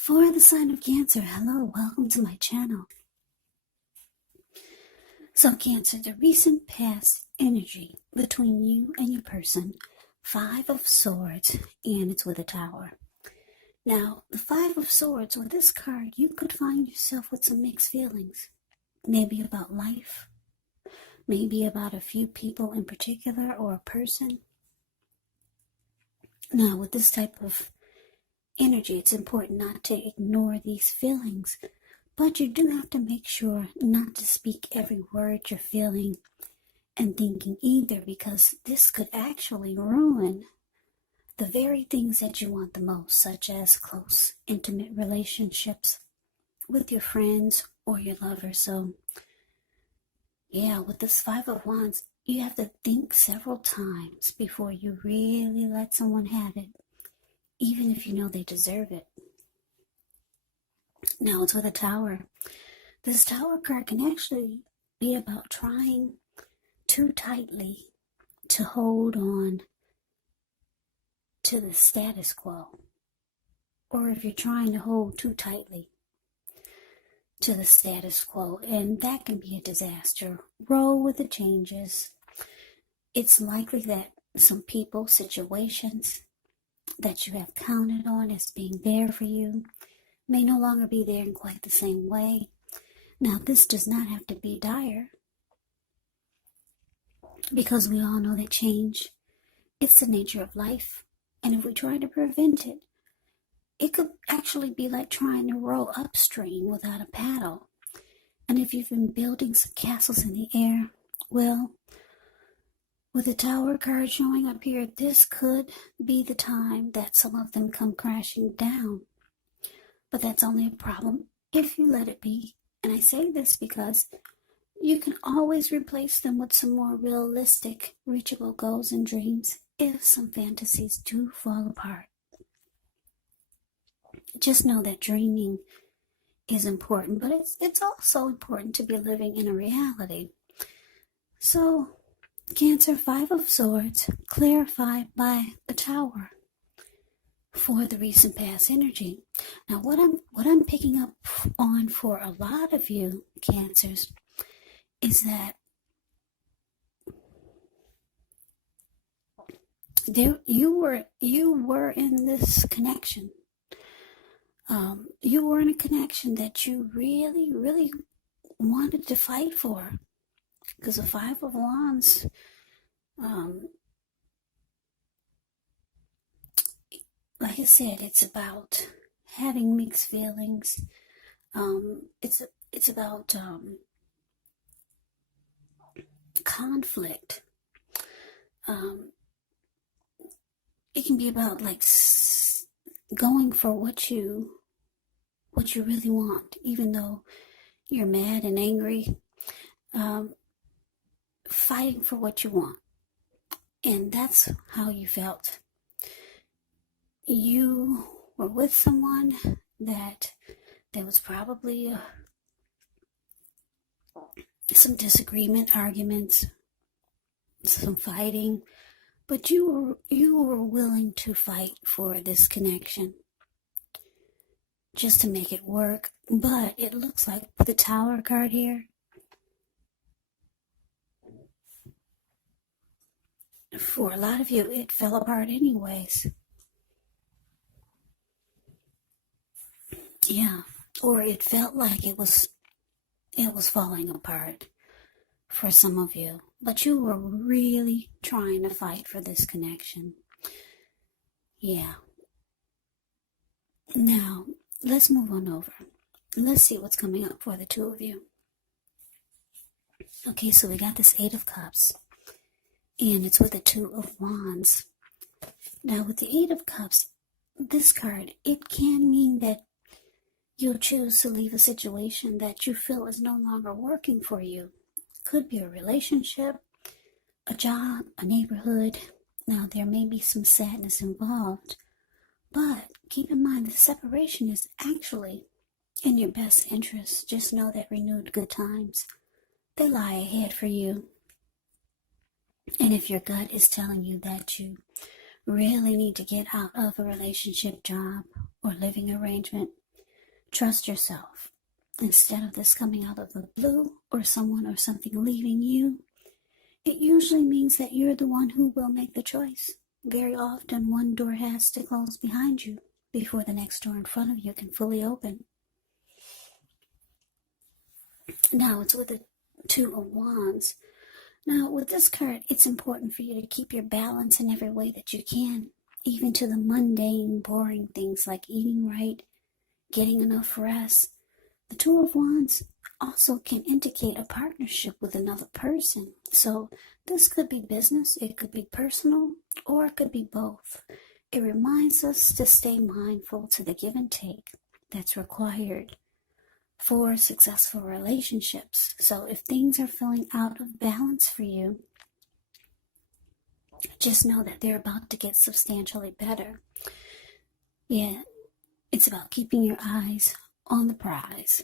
For the sign of Cancer, hello, welcome to my channel. So Cancer, the recent past energy between you and your person, Five of Swords, and it's with a Tower. Now, the Five of Swords, with this card, you could find yourself with some mixed feelings. Maybe about life, maybe about a few people in particular or a person. Now, with this type of energy, it's important not to ignore these feelings, but you do have to make sure not to speak every word you're feeling and thinking either, because this could actually ruin the very things that you want the most, such as close, intimate relationships with your friends or your lover. So, yeah, with this Five of Wands, you have to think several times before you really let someone have it, even if you know they deserve it. Now it's with a Tower. This Tower card can actually be about trying too tightly to hold on to the status quo, or if you're trying to hold too tightly to the status quo, and that can be a disaster. Roll with the changes. It's likely that some people, situations that you have counted on as being there for you may no longer be there in quite the same way. Now, this does not have to be dire, because we all know that change, it's the nature of life, and if we try to prevent it, it could actually be like trying to row upstream without a paddle. And if you've been building some castles in the air, well, with the Tower card showing up here, this could be the time that some of them come crashing down. But that's only a problem if you let it be. And I say this because you can always replace them with some more realistic, reachable goals and dreams if some fantasies do fall apart. Just know that dreaming is important, but it's also important to be living in a reality. So, Cancer, Five of Swords, clarified by the Tower for the recent past energy. Now, what I'm picking up on for a lot of you Cancers is that you were in this connection. You were in a connection that you really, really wanted to fight for, because the Five of Wands, like I said, it's about having mixed feelings. It's about conflict. It can be about like going for what you really want, even though you're mad and angry. Fighting for what you want, and that's how you felt. You were with someone that there was probably some disagreement, arguments, some fighting, but you were willing to fight for this connection just to make it work. But it looks like with the Tower card here, for a lot of you, it fell apart anyways. Yeah, or it felt like it was falling apart for some of you, but you were really trying to fight for this connection. Yeah. Now, let's move on over. Let's see what's coming up for the two of you. Okay, so we got this Eight of Cups, and it's with the Two of Wands. Now, with the Eight of Cups, this card, it can mean that you'll choose to leave a situation that you feel is no longer working for you. Could be a relationship, a job, a neighborhood. Now, there may be some sadness involved, but keep in mind the separation is actually in your best interest. Just know that renewed good times, they lie ahead for you. And if your gut is telling you that you really need to get out of a relationship, job, or living arrangement, Trust yourself. Instead of this coming out of the blue or someone or something leaving you, it usually means that you're the one who will make the choice. Very often, one door has to close behind you before the next door in front of you can fully open. Now, it's with the Two of Wands. Now, with this card, it's important for you to keep your balance in every way that you can, even to the mundane, boring things like eating right, getting enough rest. The Two of Wands also can indicate a partnership with another person. So this could be business, it could be personal, or it could be both. It reminds us to stay mindful to the give and take that's required for successful relationships. So if things are feeling out of balance for you, just know that they're about to get substantially better. Yeah, it's about keeping your eyes on the prize.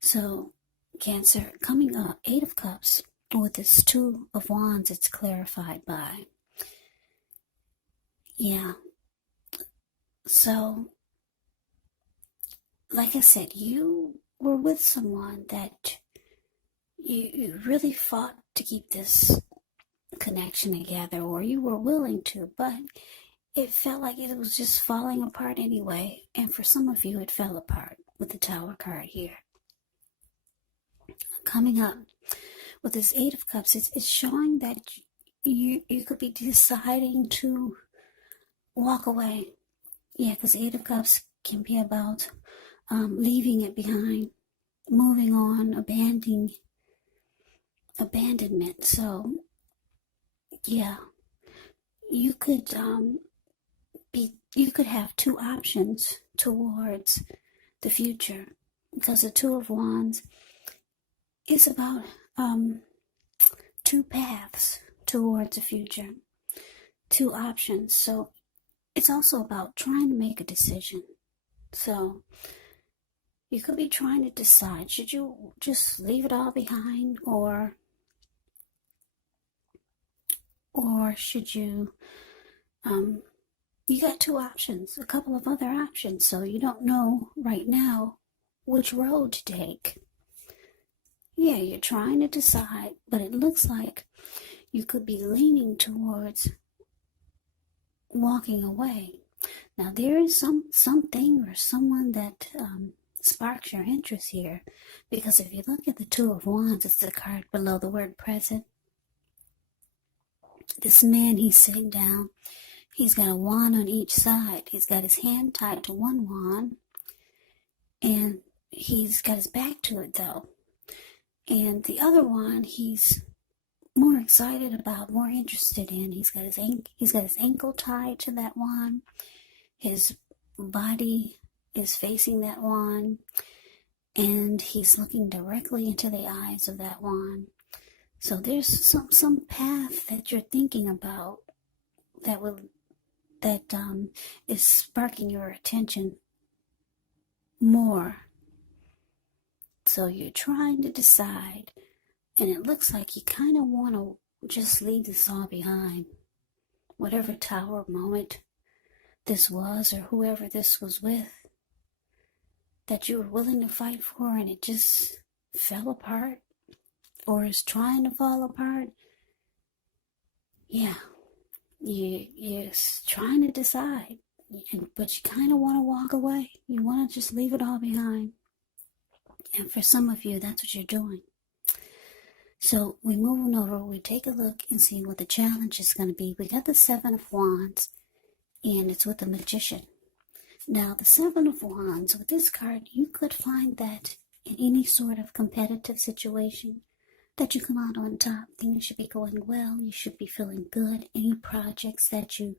So Cancer, coming up, Eight of Cups, with this Two of Wands, it's clarified by. Yeah. So, like I said, you were with someone that you really fought to keep this connection together, or you were willing to, but it felt like it was just falling apart anyway. And for some of you, it fell apart with the Tower card here. Coming up with this Eight of Cups, it's showing that you could be deciding to walk away. Yeah, because Eight of Cups can be about leaving it behind, moving on, abandonment. So, yeah, you could have two options towards the future, because the Two of Wands is about two paths towards the future, two options. So it's also about trying to make a decision. So you could be trying to decide, should you just leave it all behind, or should you, you got two options, a couple of other options, so you don't know right now which road to take. Yeah, you're trying to decide, but it looks like you could be leaning towards walking away. Now, there is something or someone that sparks your interest here, because if you look at the Two of Wands, it's the card below the word present. This man, he's sitting down. He's got a wand on each side. He's got his hand tied to one wand, and he's got his back to it, though. And the other one, he's more excited about, more interested in. He's got his ankle tied to that wand. His body is facing that wand, and he's looking directly into the eyes of that wand. So there's some path that you're thinking about that is sparking your attention more. So you're trying to decide, and it looks like you kind of want to just leave this all behind. Whatever Tower moment this was, or whoever this was with, that you were willing to fight for, and it just fell apart, or is trying to fall apart. Yeah, you're trying to decide, but you kind of want to walk away. You want to just leave it all behind. And for some of you, that's what you're doing. So we move on over, we take a look and see what the challenge is going to be. We got the Seven of Wands, and it's with the Magician. Now, the Seven of Wands, with this card, you could find that in any sort of competitive situation, that you come out on top. Things should be going well. You should be feeling good. Any projects that you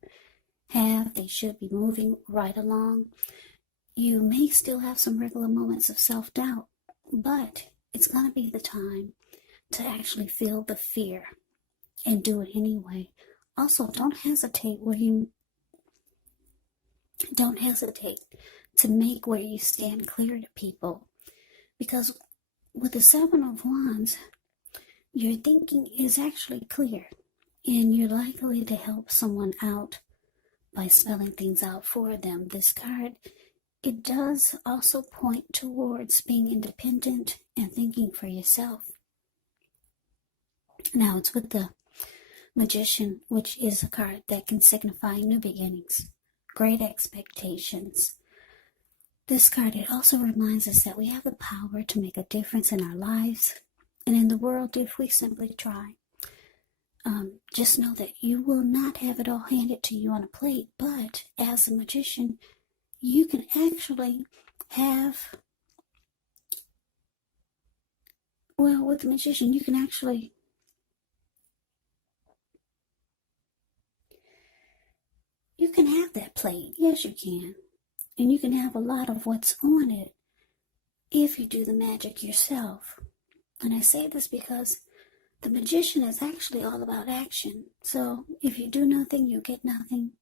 have, they should be moving right along. You may still have some regular moments of self-doubt, but it's going to be the time to actually feel the fear and do it anyway. Also, don't hesitate to make where you stand clear to people, because with the Seven of Wands, your thinking is actually clear, and you're likely to help someone out by spelling things out for them. This card it does also point towards being independent and thinking for yourself. Now it's with the Magician, which is a card that can signify new beginnings, great expectations. This card, it also reminds us that we have the power to make a difference in our lives and in the world if we simply try. Just know that you will not have it all handed to you on a plate, but as a magician, you can actually have, well, with the magician, you can actually have that plate. Yes, you can. And you can have a lot of what's on it if you do the magic yourself. And I say this because the magician is actually all about action. So if you do nothing, you get nothing.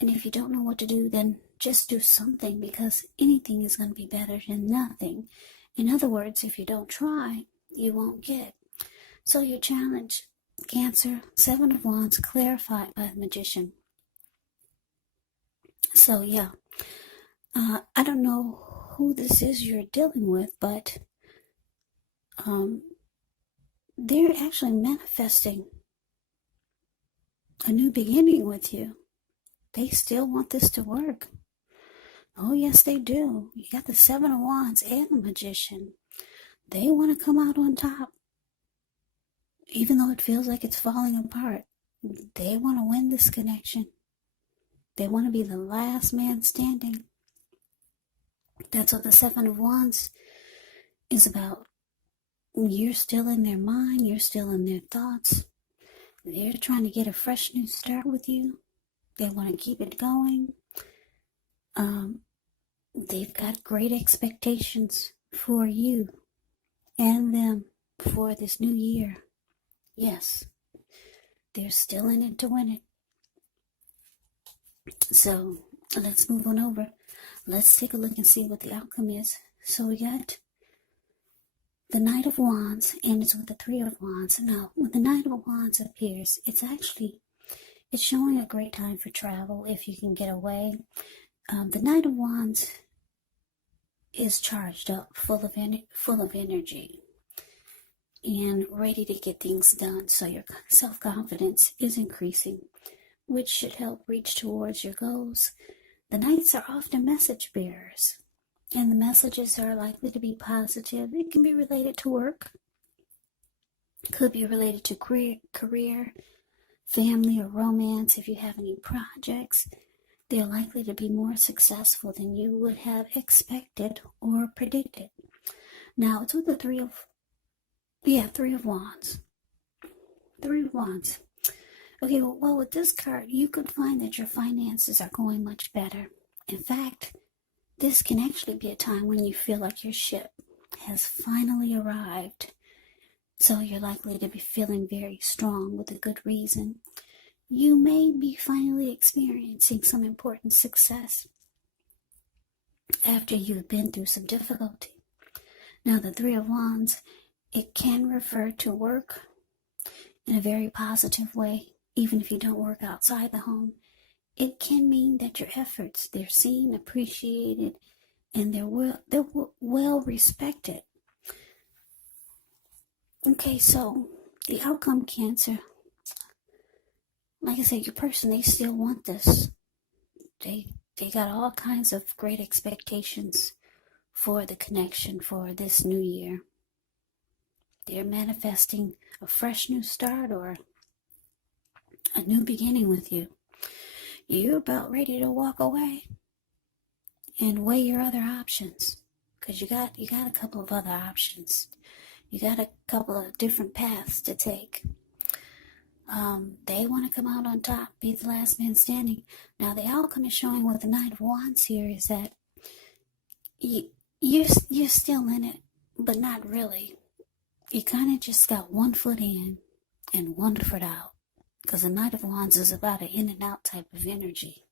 And if you don't know what to do, then just do something, because anything is going to be better than nothing. In other words, if you don't try, you won't get. So your challenge, Cancer, 7 of Wands, clarified by the magician. So yeah, I don't know who this is you're dealing with, but they're actually manifesting a new beginning with you. They still want this to work. Oh, yes, they do. You got the 7 of Wands and the Magician. They want to come out on top. Even though it feels like it's falling apart, they want to win this connection. They want to be the last man standing. That's what the 7 of Wands is about. You're still in their mind. You're still in their thoughts. They're trying to get a fresh new start with you. They want to keep it going. They've got great expectations for you and them for this new year. Yes, they're still in it to win it. So let's move on over. Let's take a look and see what the outcome is. So we got the Knight of Wands, and it's with the 3 of Wands. Now, when the Knight of Wands appears, it's showing a great time for travel if you can get away. The Knight of Wands is charged up, full of energy, and ready to get things done. So your self-confidence is increasing, which should help reach towards your goals. The Knights are often message bearers, and the messages are likely to be positive. It can be related to work, could be related to career, family, or romance. If you have any projects, they're likely to be more successful than you would have expected or predicted. Now, it's with the 3 of Wands. 3 of Wands. Okay, well, with this card, you could find that your finances are going much better. In fact, this can actually be a time when you feel like your ship has finally arrived. So you're likely to be feeling very strong with a good reason. You may be finally experiencing some important success after you've been through some difficulty. Now, the 3 of Wands, it can refer to work in a very positive way, even if you don't work outside the home. It can mean that your efforts, they're seen, appreciated, and they're well respected. Okay, so the outcome, Cancer, like I said, your person, they still want this. They got all kinds of great expectations for the connection for this new year. They're manifesting a fresh new start or a new beginning with you. You're about ready to walk away and weigh your other options, because you got a couple of other options. You got a couple of different paths to take. They want to come out on top, be the last man standing. Now, the outcome is showing with the Knight of Wands here is that you're still in it, but not really. You kind of just got one foot in and one foot out, because the Knight of Wands is about an in and out type of energy.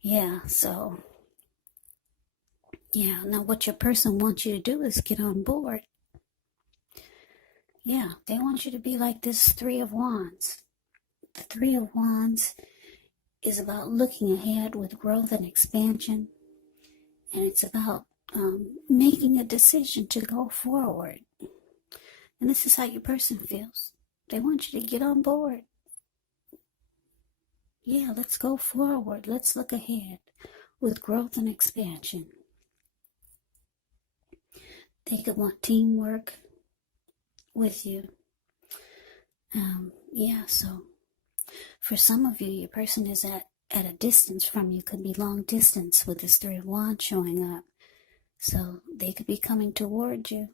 Yeah, so, yeah, now what your person wants you to do is get on board. Yeah, they want you to be like this 3 of Wands. The 3 of Wands is about looking ahead with growth and expansion, and it's about making a decision to go forward. And this is how your person feels. They want you to get on board. Yeah, let's go forward. Let's look ahead with growth and expansion. They could want teamwork with you. So for some of you, your person is at a distance from you. Could be long distance with this 3 of Wands showing up. So they could be coming toward you.